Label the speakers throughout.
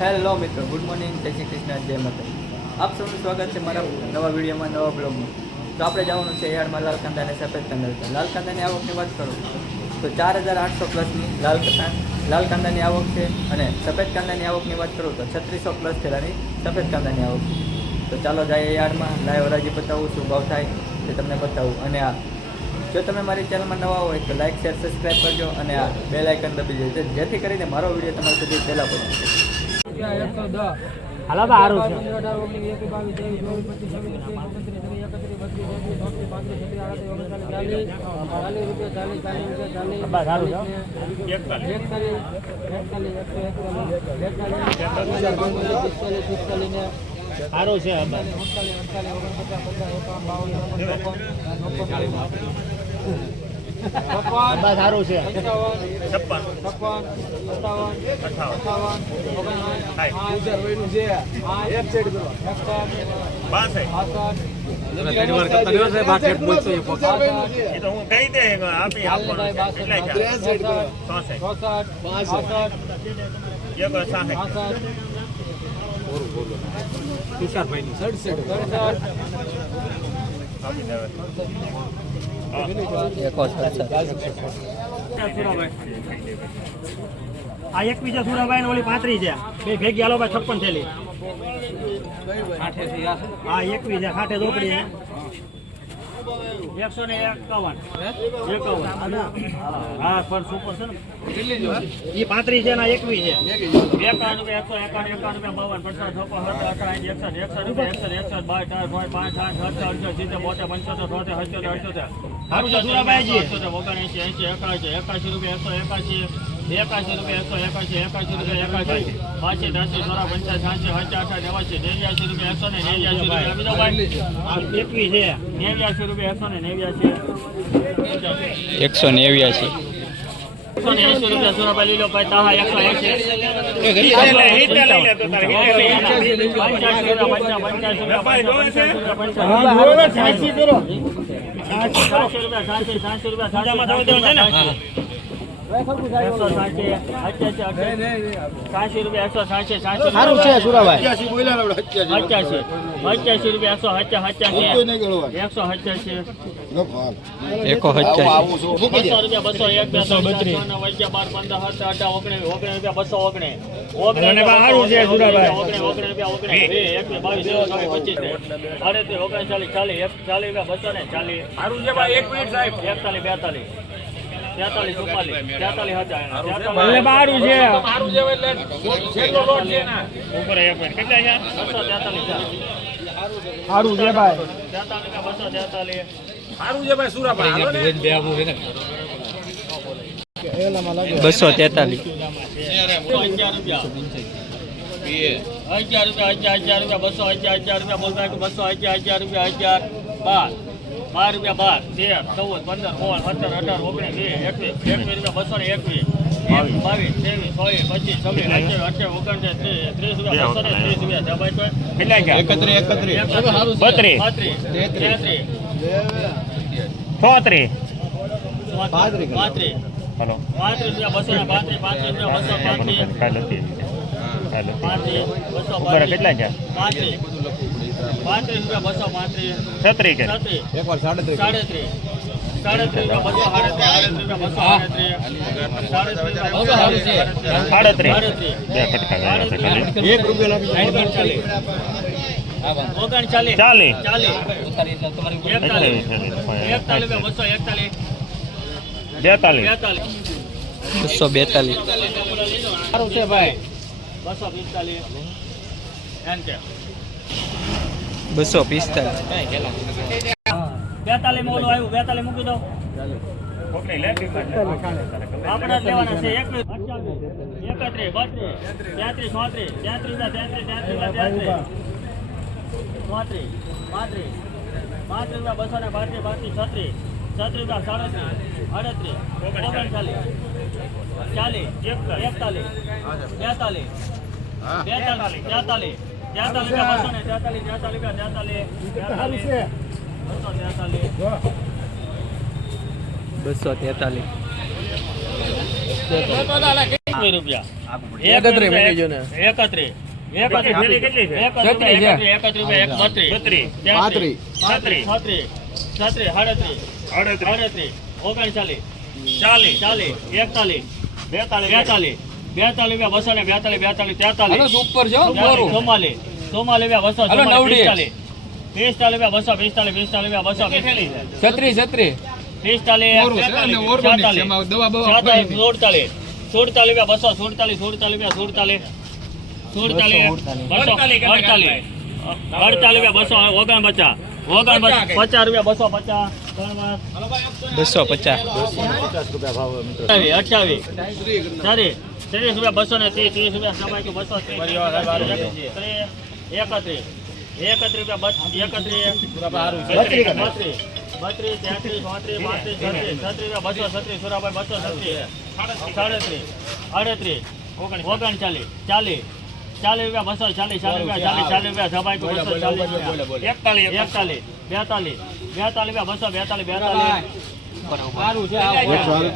Speaker 1: Hello મિત્રો, good morning. જય શ્રી કૃષ્ણ, જય માતા આપ સૌનું સ્વાગત છે મારા નવા વિડીયોમાં, નવા બ્લોગમાં. તો આપણે જવાનું છે યાર્ડમાં લાલ કાંદા અને સફેદ કાંદા લાલ કાંદાની આવકની વાત કરું તો ચાર હજાર આઠસો પ્લસની લાલ લાલ કાંદાની આવક છે અને સફેદ કાંદાની આવકની વાત કરું તો છત્રીસો પ્લસ થયેલાની સફેદ કાંદાની આવક તો ચાલો જઈએ યાર્ડમાં. લાઈવ હરાજી બતાવું શું ભાવ થાય તે તમને બતાવું. અને આ જો તમે મારી ચેનલમાં નવા હોય તો લાઇક શેર સબસ્ક્રાઈબ કરજો અને આ બે લાઇકન દબી દેજો. જેથી કરીને મારો વીડિયો તમારા સુધી પહેલાં પહોંચે.
Speaker 2: સારું છે. બસ બસ સારું છે.
Speaker 3: એ તો હું કહી દે આપી આપવાનું છે. કેટલાય ચાલે? ચોસઠ. એક સાહીઠ. આપી દેવાય.
Speaker 1: એકો સડસઠ.
Speaker 2: આ એક બીજા સુરાભાઈ ને ઓલી પાંત્રી છે. બે ભેગી હાલો ભાઈ છપ્પન થેલી. હા એક છે ખાટે ઝોપડી છે. એકસો ને એકાવન. એકાવન. હા પણ સુપર છે ને. એ પાંત્રીસ છે ને આ એકવી છે? એકાવન રૂપિયા એકસો એકાવન એકાવન રૂપિયા બાવન પચાસ છપ્પન સત્તર અઠાર એકસઠ એકસઠ રૂપિયા એકસઠ એકસઠ બાર ચાર પાંચ પાંચ આઠ અઠાર અડસઠ સિત્તેર બોતેર પંચોતેર અઠ્યોતેર અઠ્યોતેર. સારું છે સુરાભાઈજી ઓગણએંસી એંસી એકાસી રૂપિયા એકસો એકાશી. એકાશી રૂપિયા એકસો એકાશી એકાશી રૂપિયા એકાશી પાછી ત્યાંસી સોળા પંચાસી સાંસી હજાર અઠાર નેવાસી નેવ્યાસી રૂપિયા એકસો ને નેવ્યાસી રૂપિયા. એકવી છે? નેવ્યાસી રૂપિયા એકસો ને નેવ્યાસી.
Speaker 1: એકસો નેવ્યાસી.
Speaker 2: એકસો ને એંસી રૂપિયા સુરાભાઈ લીલો ભાઈ તાહા એકસો એંસી. સારું છે સુરાભાઈ અઠ્યાસી અઠ્યાસી રૂપિયા એકસો અઠ્યાસી એકસો અઠ્યાસી
Speaker 1: એકો
Speaker 2: બસો રૂપિયા બસો એક બે ત્રણ ચાર છ નવ અગિયાર બાર પંદર સત્તર ઓગણીસ ઓગણીસ રૂપિયા બસો ઓગણીસ રૂપિયા ચાલીસ ચાલીસ રૂપિયા બસો ને ચાલીસ એકતાલીસ બેતાલીસ તેતાલીસ ચુમ્માલીસ તેતાલીસ હજાર બારું છે. ઉપર એક મિનિટ કેટલા છે બસો તેતાલીસ સારું છે ભાઈ તેતાલીસ બસો તેતાલીસ
Speaker 1: બસો
Speaker 2: રૂપિયા અગિયાર રૂપિયા બસો હજાર હજાર રૂપિયા બોલતા કે બસો હજાર હજાર રૂપિયા હજાર બાર. બાર રૂપિયા બાર તેર ચૌદ પંદર સોળ સત્તર અઢાર ઓગણીસ વીસ એકવીસ એકવીસ રૂપિયા બસો ને એકવીસ બાવીસ ત્રેવીસ ચોવીસ પચીસ છવ્વીસ અઠ્યાવીસ અઠ્યાવીસ ઓગણત્રીસ ત્રીસ ત્રીસ રૂપિયા બસો ને ત્રીસ રૂપિયા
Speaker 3: કેટલાય ચાલે?
Speaker 2: એકત્રીસ
Speaker 3: બત્રીસ.
Speaker 2: બત્રીસ તેત્રીસ
Speaker 3: ચોત્રીસ.
Speaker 2: પાંત્રીસ પાંત્રીસ
Speaker 3: હલો.
Speaker 2: પાંત્રીસ રૂપિયા બસો ને પાંત્રીસ પાંત્રીસ રૂપિયા બસો પાંત્રીસ
Speaker 3: કાલ હતી. હતી.
Speaker 2: પાંત્રીસ બસો
Speaker 3: કેટલા છે
Speaker 2: પાંત્રીસ પાંત્રીસ રૂપિયા બસો પાંત્રીસ.
Speaker 3: છત્રી કે?
Speaker 2: છત્રીસ. સાડત્રીસ. સાડત્રીસ.
Speaker 3: ચાલીસ.
Speaker 2: ચાલીસ. એકતાલીસ.
Speaker 3: એકતાલીસ.
Speaker 2: એકતાલીસ બસો એકતાલીસ.
Speaker 3: બેતાલીસ
Speaker 2: બેતાલીસ.
Speaker 1: બસો બેતાલીસ.
Speaker 2: સારું છે ભાઈ. બસો પિસ્તાલીસ. એમ કે.
Speaker 1: બસો પિસ્તાલીસ.
Speaker 2: બેતાલીસમાં આવ્યું. બેતાલીસ મૂકી દો. આપણા લેવાના છે. એકત્રીસ. બત્રીસ. તેત્રીસ, ચોત્રીસ. તેત્રીસ તેત્રીસ તેત્રીસ ચોત્રીસ. પાંત્રીસ. પાંત્રીસ બસો ને પાંત્રીસ પાંત્રીસ, છત્રીસ. છત્રીસ સાડત્રીસ. અડત્રીસ ઓગણચાલીસ. ચાલીસ. એકતાલીસ. બેતાલીસ. તેતાલીસ રૂપિયા બસો તેતાલીસ. રૂપિયા? એકત્રીસ ઓગણચાલીસ. ચાલીસ ચાલીસ એકતાલીસ બેતાલીસ બેતાલીસ. બેતાલીસ રૂપિયા બસો ને બેતાલીસ બેતાલીસ તેતાલીસ.
Speaker 4: ઉપર છે
Speaker 2: ચોમાલીસ ચોમાલીસ રૂપિયા બસો પિસ્તાલીસ. પિસ્તાલીસ રૂપિયા બસો પિસ્તાલીસ પિસ્તાલીસ રૂપિયા બસો
Speaker 4: છત્રીસ છત્રીસ.
Speaker 2: પિસ્તાલીસ છેતાલીસ. છેતાલીસ સુડતાલીસ. સુડતાલીસ રૂપિયા બસો સુડતાલીસ સુડતાલીસ રૂપિયા સુડતાલીસ. સુડતાલીસ બસો અડતાલીસ. અડતાલીસ રૂપિયા બસો ઓગણ પચાસ ઓગણ પચાસ રૂપિયા બસો પચાસ.
Speaker 4: બસો પચાસ.
Speaker 2: અઠ્યાવીસ અઠાવીસ ત્રીસ રૂપિયા બસો ને ત્રીસ ત્રીસ રૂપિયા સમય બસો ત્રીસ. ત્રીસ, એકત્રીસ. એકત્રીસ રૂપિયા બસ એકત્રીસ. બત્રીસ બત્રીસ. તેત્રીસ પાંત્રીસ છત્રીસ છત્રીસ બસો છત્રીસ સુરાભાઈ બસો છત્રીસ. સાડત્રીસ. અડત્રીસ. ઓગણચાલીસ. ચાલીસ. ચાલીસ રૂપિયા બસો ચાલીસ ચાલીસ રૂપિયા ચાલીસ ચાલીસ રૂપિયા સભાઈ બસો ચાલીસ રૂપિયા. એકતાલીસ. એકતાલીસ. બેતાલીસ. બેતાલીસ રૂપિયા બસો બેતાલીસ બેતાલીસ.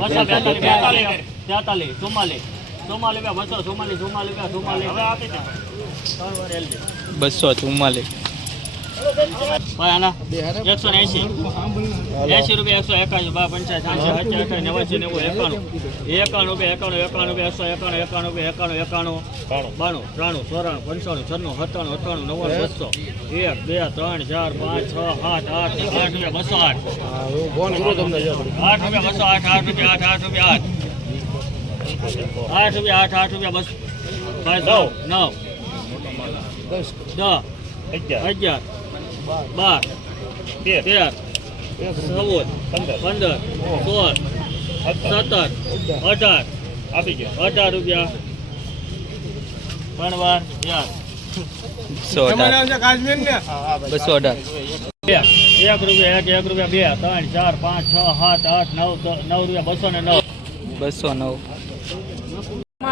Speaker 2: બસો બેતાલીસ બેતાલીસ તેતાલીસ ચુમ્માલીસ. ચુમ્માલીસ રૂપિયા બસો ચુમ્માલીસ ચુમ્માલીસ રૂપિયા ચુમ્માલીસ હવે આપી દે ત્રણ વાર LB.
Speaker 4: બસો ચુમ્માલીસ.
Speaker 2: એકસો એસી એસી રૂપિયા એકસો એકાણું બા પંચાયત સાંસી અઠ્યાસી અઠ્યાસી નેવાસી નેવું એકાણું. એકાણું રૂપિયા એકાણું એકાણું રૂપિયા એકસો એકાણું એકાણું રૂપિયા એકાણું એકાણું. બાણું. ત્રાણું ચોરાણું પંચાણું છન્નું સત્તાણું અઠ્ઠાણું નવ્વાણું બસો. એક બે ત્રણ ચાર પાંચ છ સાત આઠ આઠ રૂપિયા બસો આઠ. આઠ રૂપિયા બસો આઠ આઠ રૂપિયા આઠ આઠ રૂપિયા આઠ. આઠ રૂપિયા આઠ આઠ રૂપિયા બસ. નવ. નવ. દસ અગિયાર. બાર. તેર. ચૌદ પંદર. સોળ સત્તર અઢાર. આપી ગયો. અઢાર રૂપિયા. ત્રણ વાર યાર.
Speaker 4: બસો અઢાર.
Speaker 2: બે. એક રૂપિયા એક એક રૂપિયા બે ત્રણ ચાર પાંચ છ સાત આઠ નવ નવ રૂપિયા બસો ને નવ.
Speaker 4: બસો નવ.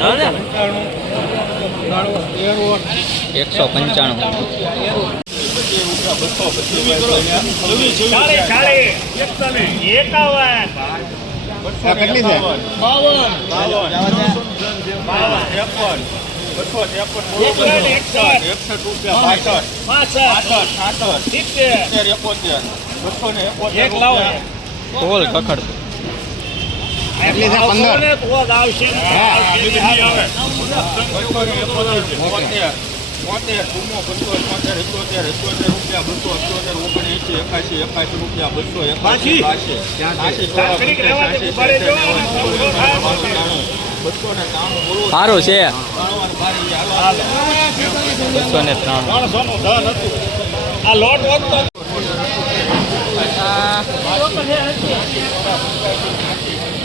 Speaker 4: આજનો એકસો પંચાણું
Speaker 2: એકાવન
Speaker 3: કેટલી છે
Speaker 2: બાવન. પાસઠ સિત્તેર બસો લાવો
Speaker 4: કોલ કખડ
Speaker 3: કેટલી છે પંદર
Speaker 2: ને તો જ આવશે પાછી? તાત્કાલિક રહેવા દે, ઊભા રહેજો. એકાસી થાય.
Speaker 4: સારું છે બસો ને ત્રણ
Speaker 2: ત્રણસો નું ધન હતું
Speaker 4: આ લોટ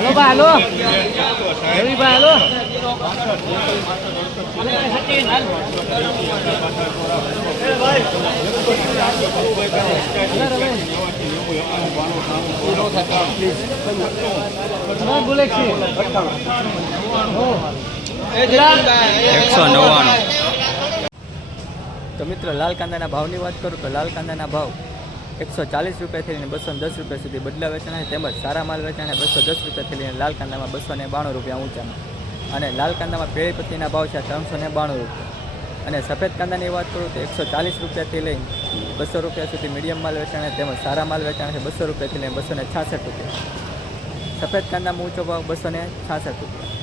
Speaker 2: હાલો ભાઈ હલો. રવિભાઈ હાલો.
Speaker 1: એકસો નવ્વાણું. તો મિત્રો લાલ કાંદાના ભાવની વાત કરું તો લાલ કાંદાના ભાવ એકસો ચાલીસ રૂપિયાથી લઈને બસો દસ રૂપિયા સુધી બદલા વેચાણ તેમજ સારા માલ વેચાણ બસો દસ રૂપિયાથી લઈને લાલ કાંદામાં બસો ને બાણું રૂપિયા ઊંચામાં. અને લાલ કાંદામાં પેળી પત્તીના ભાવ છે ત્રણસો ને બાણું રૂપિયા. અને સફેદ કાંદાની વાત કરું તો એકસો ચાલીસ રૂપિયાથી લઈને બસો રૂપિયા સુધી મીડિયમ માલ વેચાણ તેમજ સારા માલ વેચાણ છે બસો રૂપિયાથી લઈને બસો ને છાસઠ રૂપિયા. સફેદ કાંદામાં ઊંચો ભાવ બસો ને છાસઠ રૂપિયા.